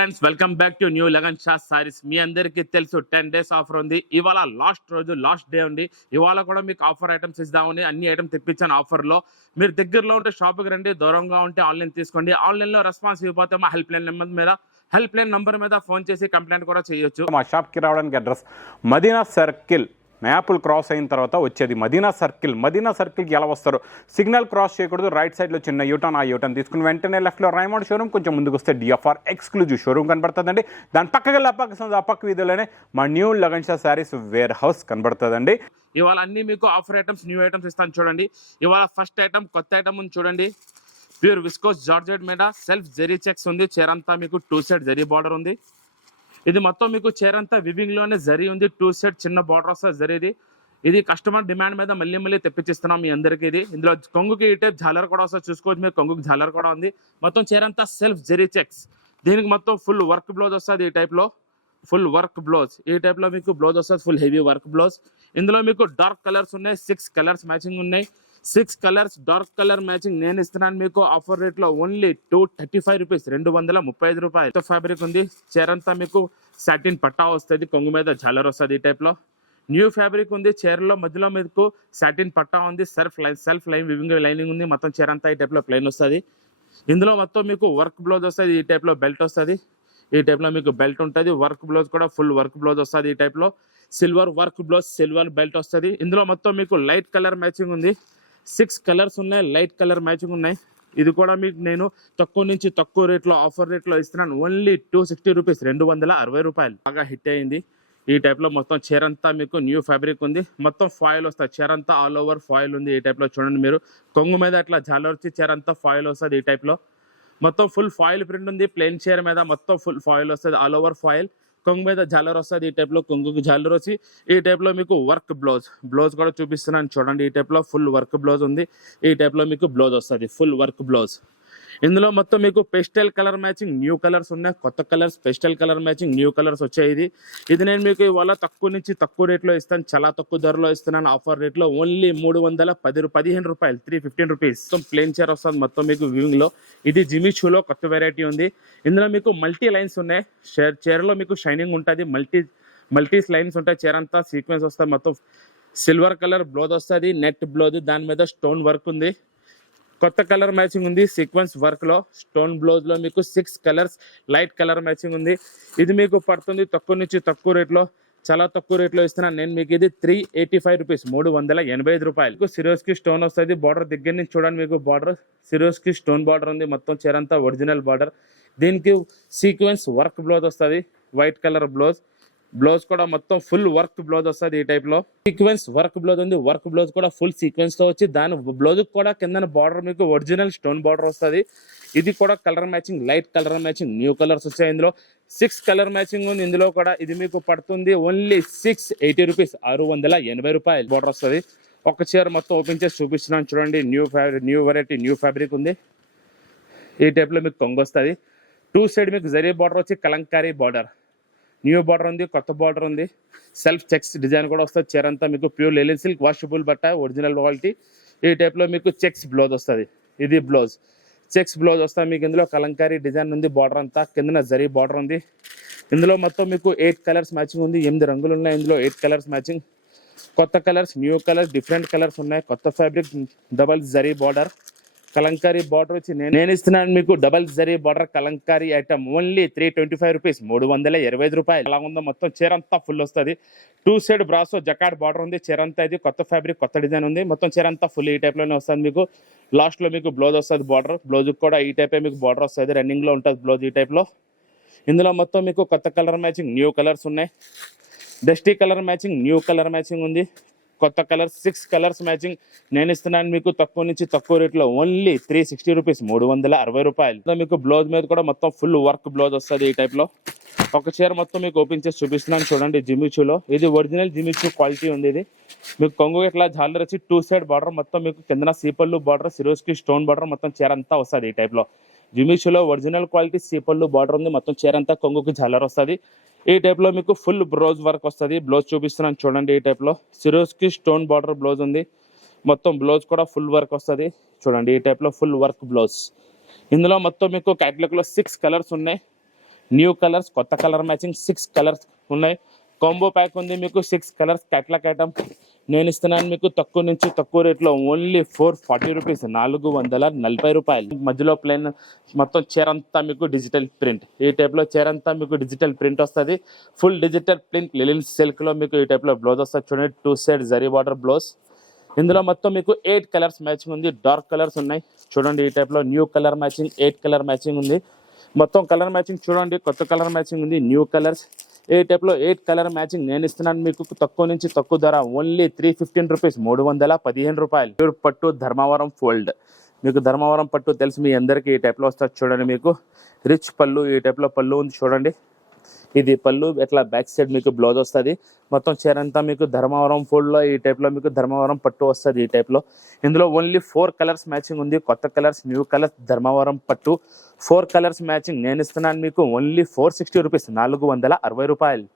Friends welcome back to new Lagan Sha sarees. మీ అందరికీ తెలుసు 10 days ఆఫర్ ఉంది. ఇవాళ లాస్ట్ డే ఉంది. ఇవాళ కూడా మీకు ఆఫర్ ఐటమ్స్ ఇద్దామని అన్ని ఐటమ్స్ తెప్పించాను ఆఫర్లో. మీరు దగ్గరలో ఉంటే షాప్కి రండి, దూరంగా ఉంటే ఆన్లైన్ తీసుకోండి. ఆన్లైన్లో రెస్పాన్స్ ఇవ్వకపోతే మా హెల్ప్ లైన్ నెంబర్ మీద ఫోన్ చేసి కంప్లైంట్ కూడా చేయొచ్చు. మా షాప్కి రావడానికి address Madina circle, maple cross అయిన తర్వాత వచ్చేది మదీనా సర్కిల్కి ఎలా వస్తారు? సిగ్నల్ క్రాస్ చేయకూడదు, రైట్ సైడ్లో చిన్న యూటర్న్, ఆ యూటర్న్ తీసుకుని వెంటనే లెఫ్ట్లో రైమండ్ షోరూమ్, కొంచెం ముందుకు వస్తే డిఎఫ్ఆర్ ఎక్స్క్లూజివ్ షోరూమ్ కనబడుతుందండి. దాని పక్క వీధిలోనే మా new Lagan Sha sarees warehouse కనబడుతుందండి. ఇవాళ అన్ని మీకు ఆఫర్ ఐటమ్స్, న్యూ ఐటమ్స్ ఇస్తాను చూడండి. ఇవాళ ఫస్ట్ ఐటమ్, కొత్త ఐటమ్ ఉంది చూడండి. ప్యూర్ విస్కోస్ జార్జెట్ మీద సెల్ఫ్ జరీ చెక్స్ ఉంది. చీరంతా మీకు 2 side జరీ బార్డర్ ఉంది. ఇది మొత్తం మీకు చీరంతా వివింగ్ లోనే జరీ ఉంది. 2 side చిన్న బార్డర్ వస్తుంది జరీది. ఇది కస్టమర్ డిమాండ్ మీద మళ్ళీ తెప్పించిస్తున్నాం మీ అందరికీ. ఇది ఇందులో కొంగుకి ఈ టైప్ జాలర్ కూడా వస్తుంది, చూసుకోవచ్చు మీరు. కొంగుకి జాలర్ కూడా ఉంది. మొత్తం చీరంతా సెల్ఫ్ జరీ చెక్స్. దీనికి మొత్తం ఫుల్ వర్క్ బ్లౌజ్ వస్తుంది. ఈ టైప్లో ఫుల్ వర్క్ బ్లౌజ్, ఈ టైప్లో మీకు బ్లౌజ్ వస్తుంది. Full heavy work blouse. ఇందులో మీకు డార్క్ కలర్స్ ఉన్నాయి, 6 కలర్స్ మ్యాచింగ్ ఉన్నాయి. 6 కలర్స్ డార్క్ కలర్ మ్యాచింగ్ నేను ఇస్తున్నాను మీకు ఆఫర్ రేట్లో ఓన్లీ 235 రూపీస్, 235 రూపాయలు. ఫ్యాబ్రిక్ ఉంది. చీరంతా మీకు సాటిన్ పట్టా వస్తుంది, కొంగు మీద జాలర్ వస్తుంది. ఈ టైప్లో న్యూ ఫ్యాబ్రిక్ ఉంది. చీరలో మధ్యలో మీకు సాటిన్ పట్టా ఉంది. సెల్ఫ్ లైన్ వివింగ్ లైనింగ్ ఉంది. మొత్తం చీరంతా ఈ టైప్లో ప్లెయిన్ వస్తుంది. ఇందులో మొత్తం మీకు వర్క్ బ్లౌజ్ వస్తుంది. ఈ టైప్లో బెల్ట్ వస్తుంది. ఈ టైప్లో మీకు బెల్ట్ ఉంటుంది. వర్క్ బ్లౌజ్ కూడా ఫుల్ వర్క్ బ్లౌజ్ వస్తుంది. ఈ టైప్లో silver work blouse, silver belt వస్తుంది. ఇందులో మొత్తం మీకు లైట్ కలర్ మ్యాచింగ్ ఉంది. 6 కలర్స్ ఉన్నాయి, లైట్ కలర్ మ్యాచింగ్ ఉన్నాయి. ఇది కూడా మీకు నేను తక్కువ నుంచి తక్కువ రేట్లో ఆఫర్ రేట్లో ఇస్తున్నాను. ఓన్లీ 260 రూపీస్, 260 రూపాయలు. బాగా హిట్ అయింది. ఈ టైప్లో మొత్తం చీరంతా మీకు న్యూ ఫ్యాబ్రిక్ ఉంది. మొత్తం ఫాయిల్ వస్తుంది. చీరంతా ఆల్ ఓవర్ ఫాయిల్ ఉంది. ఈ టైప్లో చూడండి మీరు. కొంగు మీద అట్లా జాలర్ వచ్చి చీరంతా ఫాయిల్ వస్తుంది. ఈ టైప్లో మొత్తం ఫుల్ ఫాయిల్ ప్రింట్ ఉంది. ప్లెయిన్ చీర మీద మొత్తం ఫుల్ ఫాయిల్ వస్తుంది, ఆల్ ఓవర్ ఫాయిల్. కొంగు మీద జాలర్ వస్తుంది. ఈ టైప్లో కొంగుకి జాలర్ వచ్చి ఈ టైప్లో మీకు వర్క్ బ్లౌజ్ కూడా చూపిస్తున్నాను చూడండి. ఈ టైప్లో ఫుల్ వర్క్ బ్లౌజ్ ఉంది. ఈ టైప్లో మీకు బ్లౌజ్ వస్తుంది, ఫుల్ వర్క్ బ్లౌజ్. ఇందులో మొత్తం మీకు pastel colour matching new colours ఉన్నాయి. కొత్త colours, pastel colour matching new colours వచ్చాయి. ఇది నేను మీకు ఇవాళ తక్కువ నుంచి తక్కువ రేట్లో ఇస్తాను, చాలా తక్కువ ధరలో ఇస్తున్నాను ఆఫర్ రేట్లో. ఓన్లీ 315 రూపాయలు, 315 రూపీస్. మొత్తం ప్లెయిన్ చీర వస్తుంది మొత్తం మీకు వివింగ్లో. ఇది జిమిచూలో కొత్త వెరైటీ ఉంది. ఇందులో మీకు మల్టీ లైన్స్ ఉన్నాయి. చీరలో మీకు షైనింగ్ ఉంటుంది, మల్టీ లైన్స్ ఉంటాయి. చీరంతా సీక్వెన్స్ వస్తుంది. మొత్తం సిల్వర్ కలర్ బ్లౌజ్ వస్తుంది, నెట్ బ్లౌజ్. దాని మీద స్టోన్ వర్క్ ఉంది. కొత్త కలర్ మ్యాచింగ్ ఉంది. సీక్వెన్స్ వర్క్ లో స్టోన్ బ్లౌజ్ లో మీకు 6 కలర్స్ లైట్ కలర్ మ్యాచింగ్ ఉంది. ఇది మీకు పడుతుంది తక్కువ నుంచి తక్కువ రేట్లో, చాలా తక్కువ రేట్లో ఇస్తున్నాను నేను మీకు. ఇది 385 రూపీస్, 385 రూపాయలు. సిరోస్కి స్టోన్ వస్తుంది. బార్డర్ దగ్గర నుంచి చూడండి మీకు. బార్డర్ సిరోస్కి స్టోన్ బార్డర్ ఉంది. మొత్తం చీరంతా ఒరిజినల్ బార్డర్. దీనికి సీక్వెన్స్ వర్క్ బ్లౌజ్ వస్తుంది, వైట్ కలర్ బ్లౌజ్ కూడా మొత్తం ఫుల్ వర్క్ బ్లౌజ్ వస్తుంది. ఈ టైప్ లో సీక్వెన్స్ వర్క్ బ్లౌజ్ ఉంది. వర్క్ బ్లౌజ్ కూడా ఫుల్ సీక్వెన్స్ తో వచ్చి దాని బ్లౌజ్ కూడా కింద బార్డర్ మీకు ఒరిజినల్ స్టోన్ బార్డర్ వస్తుంది. ఇది కూడా colour matching, light colour matching, new colours వచ్చాయి. ఇందులో 6 కలర్ మ్యాచింగ్ ఉంది. ఇందులో కూడా ఇది మీకు పడుతుంది ఓన్లీ 680 రూపీస్, 680 రూపాయలు బార్డర్ వస్తుంది. ఒక చీర మొత్తం ఓపెన్ చేసి చూపిస్తున్నాను చూడండి. న్యూ వెరైటీ, న్యూ ఫ్యాబ్రిక్ ఉంది. ఈ టైప్ లో మీకు కొంగు వస్తుంది. 2 side మీకు జరీ బార్డర్ వచ్చి కలంకారీ బార్డర్, న్యూ బార్డర్ ఉంది, కొత్త బార్డర్ ఉంది. సెల్ఫ్ చెక్స్ డిజైన్ కూడా వస్తుంది. చీరంతా మీకు ప్యూర్ లెలిన్ సిల్క్ వాషబుల్ బట్ట, ఒరిజినల్ క్వాలిటీ. ఈ టైప్లో మీకు చెక్స్ బ్లౌజ్ వస్తుంది. ఇది బ్లౌజ్, చెక్స్ బ్లౌజ్ వస్తుంది మీకు. ఇందులో కలంకారీ డిజైన్ ఉంది. బార్డర్ అంతా కింద జరీ బార్డర్ ఉంది. ఇందులో మొత్తం మీకు 8 కలర్స్ మ్యాచింగ్ ఉంది. 8 రంగులు ఉన్నాయి. ఇందులో 8 కలర్స్ మ్యాచింగ్. కొత్త colours, new colours, different colours ఉన్నాయి. కొత్త fabric, double zari border, Kalamkari border వచ్చి నేను ఇస్తున్నాను మీకు. Double zari border Kalamkari item only 325 rupees, 325 రూపాయలు. అలా ఉందో మొత్తం చీరంతా ఫుల్ వస్తుంది. 2 side బ్రాసో జకాడ్ బార్డర్ ఉంది. చీరంతా ఇది కొత్త ఫ్యాబ్రిక్, కొత్త డిజైన్ ఉంది. మొత్తం చీరంతా ఫుల్ ఈ టైప్లోనే వస్తుంది మీకు. లాస్ట్లో మీకు బ్లౌజ్ వస్తుంది. బార్డర్ బ్లౌజ్ కూడా ఈ టైపే మీకు బార్డర్ వస్తుంది. రన్నింగ్లో ఉంటుంది బ్లౌజ్ ఈ టైప్లో. ఇందులో మొత్తం మీకు కొత్త కలర్ మ్యాచింగ్, న్యూ కలర్స్ ఉన్నాయి. Dusty colour matching, new colour matching ఉంది. కొత్త కలర్స్, 6 కలర్స్ మ్యాచింగ్ నేను ఇస్తున్నాను మీకు తక్కువ నుంచి తక్కువ రేట్లో. ఓన్లీ 360 రూపీస్, 360 రూపాయలు. మీకు బ్లౌజ్ మీద కూడా మొత్తం ఫుల్ వర్క్ బ్లౌజ్ వస్తుంది. ఈ టైప్లో ఒక చీర మొత్తం మీకు ఓపెన్ చేసి చూపిస్తున్నాను చూడండి. జిమిచూలో ఇది ఒరిజినల్ జిమిచూ క్వాలిటీ ఉంది. ఇది మీకు కొంగు ఇట్లా జాలర్ వచ్చి 2 side బార్డర్, మొత్తం మీకు కింద సీపల్లు బార్డర్, సిరోస్కి స్టోన్ బార్డర్, మొత్తం చీర అంతా వస్తుంది. ఈ టైప్లో జిమిచూలో ఒరిజినల్ క్వాలిటీ సీపల్లు బార్డర్ ఉంది. మొత్తం చీర అంతా కొంగుకి జాలర్ వస్తుంది. ఈ టైప్లో మీకు ఫుల్ బ్లౌజ్ వర్క్ వస్తుంది. బ్లౌజ్ చూపిస్తున్నాను చూడండి. ఈ టైప్లో సిరోస్కి స్టోన్ బార్డర్ బ్లౌజ్ ఉంది. మొత్తం బ్లౌజ్ కూడా ఫుల్ వర్క్ వస్తుంది చూడండి. ఈ టైప్లో ఫుల్ వర్క్ బ్లౌజ్. ఇందులో మొత్తం మీకు క్యాటలాగ్లో 6 కలర్స్ ఉన్నాయి. న్యూ కలర్స్, కొత్త కలర్ మ్యాచింగ్ 6 కలర్స్ ఉన్నాయి. కాంబో ప్యాక్ ఉంది మీకు 6 కలర్స్ క్యాట్లాగ్ ఐటమ్. నేను ఇస్తున్నాను మీకు తక్కువ నుంచి తక్కువ రేట్లో ఓన్లీ 440 రూపీస్, 440 రూపాయలు. మధ్యలో ప్లెయిన్ మొత్తం చీర అంతా మీకు డిజిటల్ ప్రింట్. ఈ టైప్లో చీర అంతా మీకు డిజిటల్ ప్రింట్ వస్తుంది. ఫుల్ డిజిటల్ ప్రింట్ లిలిన్ సిల్క్లో మీకు ఈ టైప్లో బ్లౌజ్ వస్తుంది. చూడండి 2 సైడ్ జరీ బార్డర్ బ్లౌజ్. ఇందులో మొత్తం మీకు 8 కలర్స్ మ్యాచింగ్ ఉంది. డార్క్ కలర్స్ ఉన్నాయి. చూడండి ఈ టైప్లో new colour matching 8 colour matching ఉంది. మొత్తం కలర్ మ్యాచింగ్ చూడండి, కొత్త కలర్ మ్యాచింగ్ ఉంది, న్యూ కలర్స్. ఏ టైప్లో 8 కలర్ మ్యాచింగ్ నేను ఇస్తున్నాను మీకు తక్కువ నుంచి తక్కువ ధర ఓన్లీ 315 రూపీస్, 315 రూపాయలు. ప్యూర్ పట్టు ధర్మవరం ఫోల్డ్. మీకు ధర్మవరం పట్టు తెలుసు మీ అందరికీ. ఈ టైప్లో వస్తుంది చూడండి. మీకు రిచ్ పళ్ళు, ఈ టైప్లో పళ్ళు ఉంది చూడండి. ఇది పళ్ళు, ఎట్లా బ్యాక్ సైడ్ మీకు బ్లౌజ్ వస్తుంది. మొత్తం చీర అంతా మీకు ధర్మవరం ఫోల్డ్లో ఈ టైప్లో మీకు ధర్మవరం పట్టు వస్తుంది. ఈ టైప్లో ఇందులో ఓన్లీ 4 కలర్స్ మ్యాచింగ్ ఉంది. కొత్త కలర్స్, న్యూ కలర్స్, ధర్మవరం పట్టు 4 కలర్స్ మ్యాచింగ్ నేను ఇస్తున్నాను మీకు ఓన్లీ 460 రూపీస్, 460 రూపాయలు.